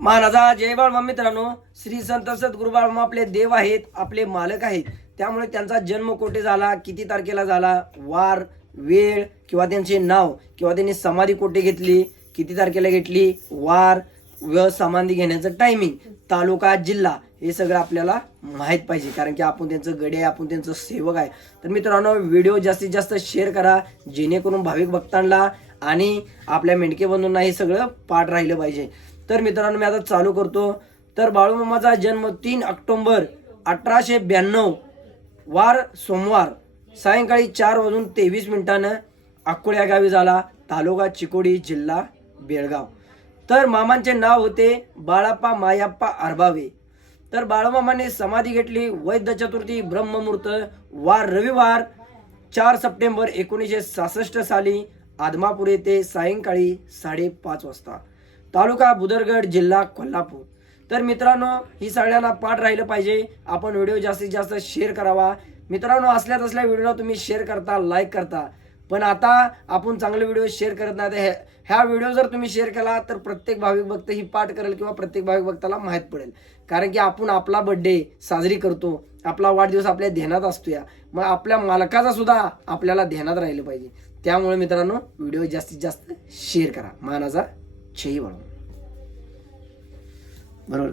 महाराजा जय बाळमा मित्रांनो, श्री संत सद्गुरू बाळमा आपले देव आहेत, आपले मालक आहेत. त्यामुळे त्यांचा जन्म कोठे झाला, किती तारखेला झाला, वार, वेळ किंवा त्यांचे नाव किंवा त्यांनी समाधी कोठे घेतली, किती तारखेला घेतली, वार व समाधी घेण्याचं टायमिंग, तालुका, जिल्हा हे सगळं आपल्याला माहीत पाहिजे. कारण की आपण त्यांचं गडे आहे, आपण त्यांचं सेवक आहे. तर मित्रांनो, व्हिडिओ जास्तीत जास्त शेअर करा जेणेकरून भाविक भक्तांना आणि आपल्या मेंढके बंधूंना हे सगळं पाठ राहिलं पाहिजे. तर मित्रांनो, मी आता चालू करतो. तर बाळूमामाचा जन्म 3 ऑक्टोबर 1892 वार सोमवार सायंकाळी 4:23 अक्कोळ या गावी झाला, तालुका चिकोडी, जिल्हा बेळगाव. तर मामांचे नाव होते बाळाप्पा मायाप्पा आरबावे. तर बाळूमामाने समाधी घेतली वैद्य चतुर्थी ब्रह्ममुहूर्त, वार रविवार 4 सप्टेंबर 1966 साली आदमापूर येथे सायंकाळी 5:30 वाजता, तालुका बुदरगड, जिल्हा कोल्हापूर. तर मित्रांनो, ही सगळ्यांना पाठ राहिलं पाहिजे. आपण व्हिडिओ जास्तीत जास्त शेअर करावा. मित्रांनो, असल्या व्हिडिओला तुम्ही शेअर करता, लाईक करता, पण आता आपण चांगले व्हिडिओ शेअर करत नाही. ह्या व्हिडिओ जर तुम्ही शेअर केला तर प्रत्येक भाविक भक्त ही पाठ करेल किंवा प्रत्येक भाविक भक्ताला माहीत पडेल. कारण की आपण आपला बर्थडे साजरी करतो, आपला वाढदिवस आपल्या ध्यानात असतो. मग आपल्या मालकाचा सुद्धा आपल्याला ध्यानात राहिलं पाहिजे. त्यामुळे मित्रांनो, व्हिडिओ जास्तीत जास्त शेअर करा. मानाचा जय बाळूमामा. बरोबर.